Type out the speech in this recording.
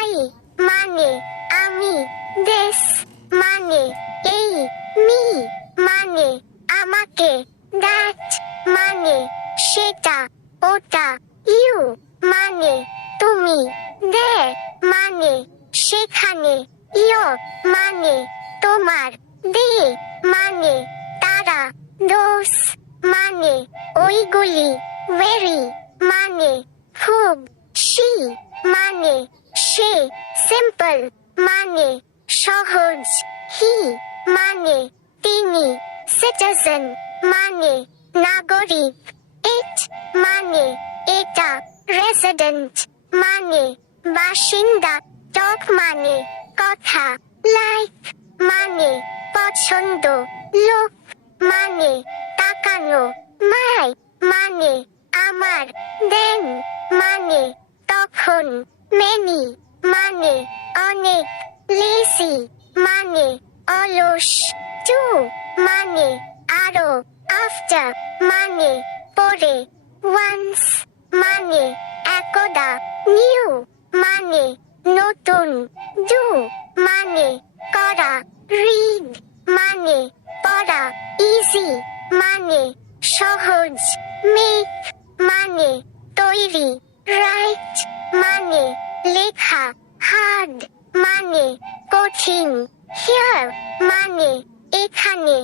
I মানে আমি, this মানে এই, me মানে আমাকে, that মানে সেটা ওটা, you মানে তুমি, there মানে সেখানে, your মানে তোমার, they মানে তারা, those মানে ওইগুলি, very মানে খুব, she মানে সে, simple মানে সহজ, he মানে তিনি, citizen মানে নাগরিক, it মানে এটা, resident মানে বাসিন্দা, talk মানে কথা, like মানে পছন্দ, look মানে তাকানো, my মানে আমার, then মানে তখন, many মানে অনেক, lazy মানে অলস, too মানে আরো, after মানে পরে, once মানে একদা, new মানে নতুন, do মানে করা, read মানে পড়া, easy মানে সহজ, make মানে তৈরি, write মানে লেখা, hard মানে কঠিন, here মানে এখানে।